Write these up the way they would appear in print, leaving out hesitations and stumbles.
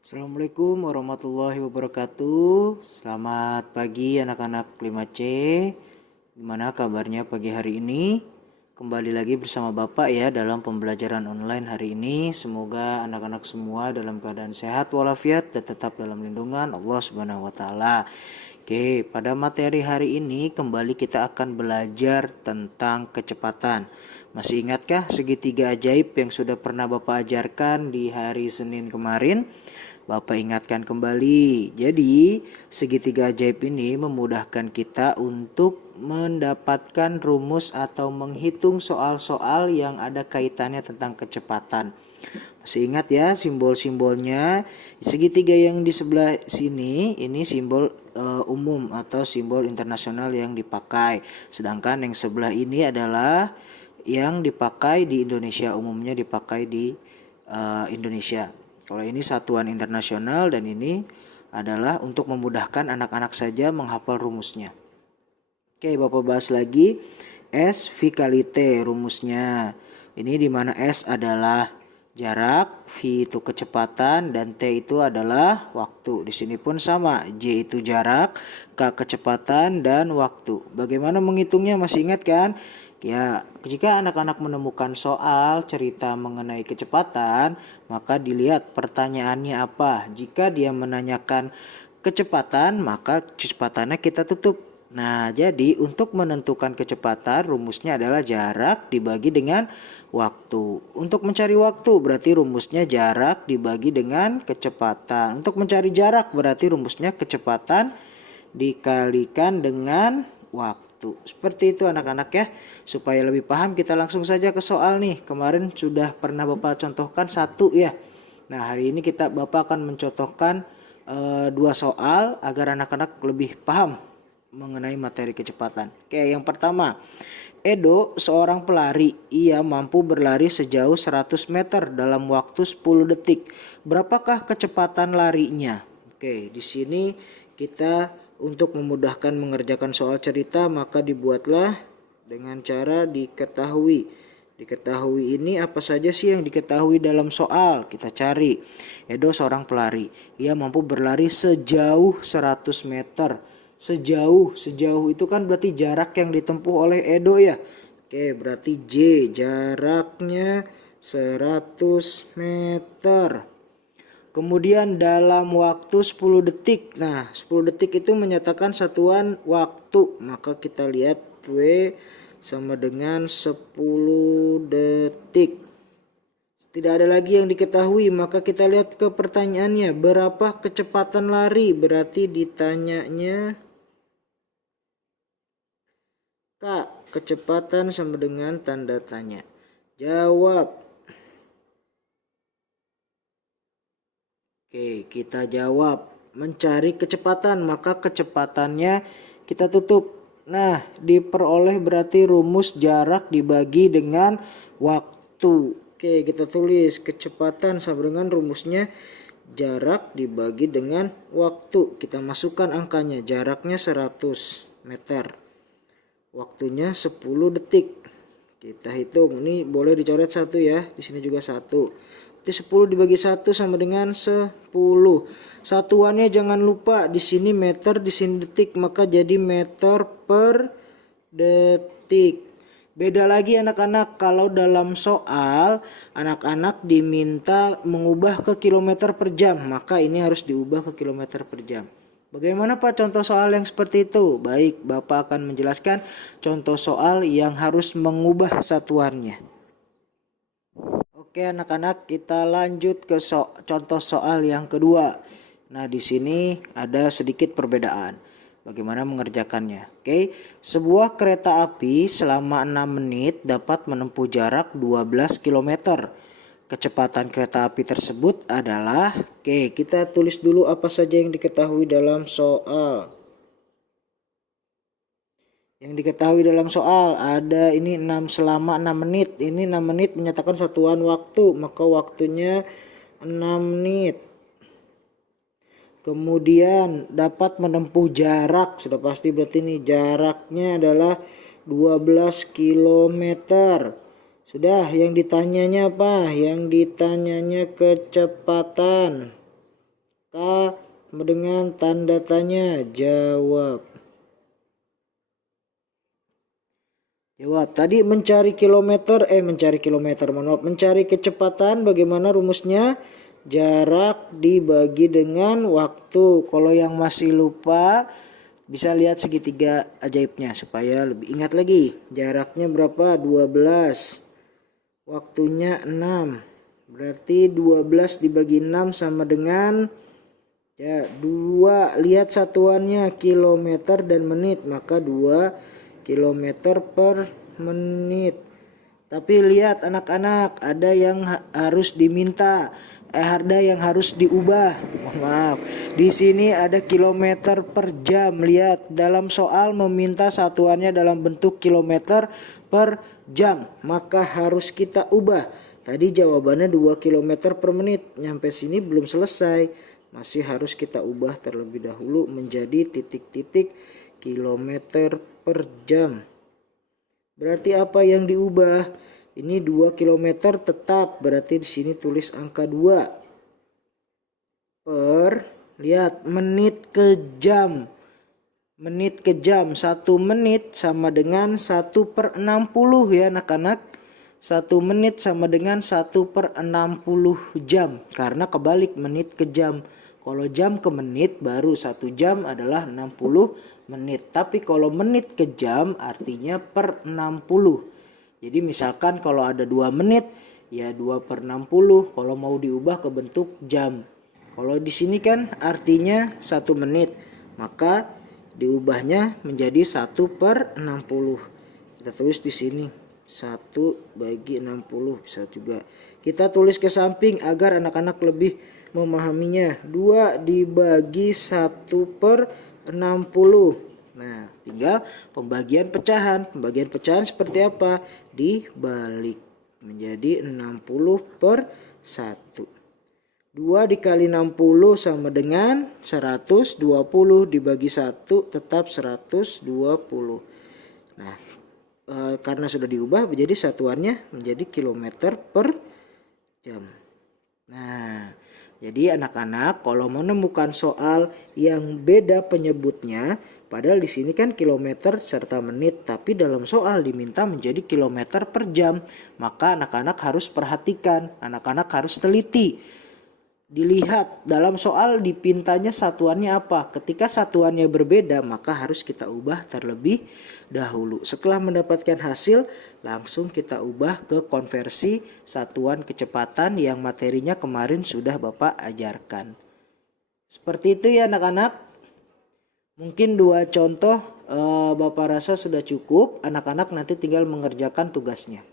Assalamualaikum warahmatullahi wabarakatuh. Selamat pagi anak-anak 5C. Gimana kabarnya pagi hari ini? Kembali lagi bersama Bapak ya dalam pembelajaran online hari ini. Semoga anak-anak semua dalam keadaan sehat walafiat dan tetap dalam lindungan Allah Subhanahu wa taala. Oke, pada materi hari ini kembali kita akan belajar tentang kecepatan. Masih ingatkah segitiga ajaib yang sudah pernah Bapak ajarkan di hari Senin kemarin? Bapak ingatkan kembali. Jadi, segitiga ajaib ini memudahkan kita untuk mendapatkan rumus atau menghitung soal-soal yang ada kaitannya tentang kecepatan. Masih ingat ya simbol-simbolnya? Segitiga yang di sebelah sini ini simbol umum atau simbol internasional yang dipakai. Sedangkan yang sebelah ini adalah yang dipakai di Indonesia, umumnya dipakai di Indonesia. Kalau ini satuan internasional dan ini adalah untuk memudahkan anak-anak saja menghafal rumusnya. Oke, Bapak bahas lagi. S V kali T rumusnya. Ini di mana S adalah jarak, V itu kecepatan, dan T itu adalah waktu. Di sini pun sama, J itu jarak, K kecepatan, dan waktu. Bagaimana menghitungnya, masih ingat kan? Ya, jika anak-anak menemukan soal cerita mengenai kecepatan, maka dilihat pertanyaannya apa. Jika dia menanyakan kecepatan, maka kecepatannya kita tutup. Nah, jadi untuk menentukan kecepatan rumusnya adalah jarak dibagi dengan waktu. Untuk mencari waktu berarti rumusnya jarak dibagi dengan kecepatan. Untuk mencari jarak berarti rumusnya kecepatan dikalikan dengan waktu. Seperti itu anak-anak ya. Supaya lebih paham kita langsung saja ke soal nih. Kemarin sudah pernah Bapak contohkan satu ya. Nah, hari ini Bapak akan mencontohkan dua soal agar anak-anak lebih paham mengenai materi kecepatan. Oke, yang pertama, Edo seorang pelari. Ia mampu berlari sejauh 100 meter dalam waktu 10 detik. Berapakah kecepatan larinya? Oke, di sini kita untuk memudahkan mengerjakan soal cerita maka dibuatlah dengan cara diketahui. Diketahui ini apa saja sih yang diketahui dalam soal? Kita cari. Edo seorang pelari. Ia mampu berlari sejauh 100 meter. Sejauh itu kan berarti jarak yang ditempuh oleh Edo ya. Oke, berarti J jaraknya 100 meter. Kemudian dalam waktu 10 detik. Nah, 10 detik itu menyatakan satuan waktu. Maka kita lihat W sama dengan 10 detik. Tidak ada lagi yang diketahui, maka kita lihat ke pertanyaannya. Berapa kecepatan lari? Berarti ditanyanya K, kecepatan sama dengan tanda tanya. Jawab. Oke, kita jawab. Mencari kecepatan, maka kecepatannya kita tutup. Nah, diperoleh berarti rumus jarak dibagi dengan waktu. Oke, kita tulis kecepatan sama dengan rumusnya jarak dibagi dengan waktu. Kita masukkan angkanya, jaraknya 100 meter. Waktunya 10 detik. Kita hitung, ini boleh dicoret 1 ya, di sini juga 1. Jadi 10 dibagi 1 sama dengan 10. Satuannya jangan lupa di sini meter, di sini detik, maka jadi meter per detik. Beda lagi anak-anak kalau dalam soal anak-anak diminta mengubah ke kilometer per jam, maka ini harus diubah ke kilometer per jam. Bagaimana Pak contoh soal yang seperti itu? Baik, Bapak akan menjelaskan contoh soal yang harus mengubah satuannya. Oke anak-anak, kita lanjut ke contoh soal yang kedua. Nah, di sini ada sedikit perbedaan. Bagaimana mengerjakannya? Oke, sebuah kereta api selama 6 menit dapat menempuh jarak 12 km. Kecepatan kereta api tersebut adalah, oke, kita tulis dulu apa saja yang diketahui dalam soal. Yang diketahui dalam soal ada ini selama 6 menit. Ini 6 menit menyatakan satuan waktu, maka waktunya 6 menit. Kemudian dapat menempuh jarak, sudah pasti berarti ini jaraknya adalah 12 km. Sudah, yang ditanyanya apa? Yang ditanyanya kecepatan. K dengan tanda tanya, jawab. Jawab. Tadi mencari kecepatan, bagaimana rumusnya? Jarak dibagi dengan waktu. Kalau yang masih lupa bisa lihat segitiga ajaibnya supaya lebih ingat lagi. Jaraknya berapa? 12. Waktunya 6. Berarti 12 dibagi 6 sama dengan 2. Lihat satuannya kilometer dan menit, maka 2 kilometer per menit. Tapi lihat anak-anak, ada yang harus diminta, ada yang harus diubah. Maaf, di sini ada kilometer per jam. Lihat, dalam soal meminta satuannya dalam bentuk kilometer per jam, maka harus kita ubah. Tadi jawabannya 2 kilometer per menit. Nyampe sini belum selesai, masih harus kita ubah terlebih dahulu menjadi titik-titik kilometer per jam. Berarti apa yang diubah? Ini 2 kilometer tetap, berarti di sini tulis angka 2. Per, lihat, menit ke jam. Menit ke jam, 1 menit sama dengan 1 per 60 ya anak-anak. 1 menit sama dengan 1 per 60 jam. Karena kebalik, menit ke jam. Kalau jam ke menit baru 1 jam adalah 60 menit. Tapi kalau menit ke jam artinya per 60. Jadi misalkan kalau ada 2 menit ya 2 per 60 kalau mau diubah ke bentuk jam. Kalau di sini kan artinya 1 menit, maka diubahnya menjadi 1 per 60. Kita tulis di sini 1 bagi 60 bisa juga. Kita tulis ke samping agar anak-anak lebih memahaminya. 2 dibagi 1 per 60. Nah, tinggal pembagian pecahan. Pembagian pecahan seperti apa? Dibalik menjadi 60 per 1. 2 dikali 60 sama dengan 120, dibagi 1 tetap 120. Nah, karena sudah diubah menjadi satuannya menjadi kilometer per jam. Nah, jadi anak-anak kalau menemukan soal yang beda penyebutnya, padahal di sini kan kilometer serta menit, tapi dalam soal diminta menjadi kilometer per jam, maka anak-anak harus perhatikan, anak-anak harus teliti. Dilihat dalam soal dipintanya satuannya apa. Ketika satuannya berbeda, maka harus kita ubah terlebih dahulu. Setelah mendapatkan hasil, langsung kita ubah ke konversi satuan kecepatan yang materinya kemarin sudah Bapak ajarkan. Seperti itu ya anak-anak. Mungkin 2 contoh Bapak rasa sudah cukup. Anak-anak nanti tinggal mengerjakan tugasnya.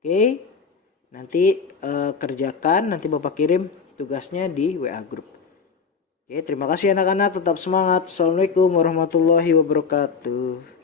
Oke, nanti kerjakan, nanti Bapak kirim tugasnya di WA Group. Oke, terima kasih anak-anak, tetap semangat. Assalamualaikum warahmatullahi wabarakatuh.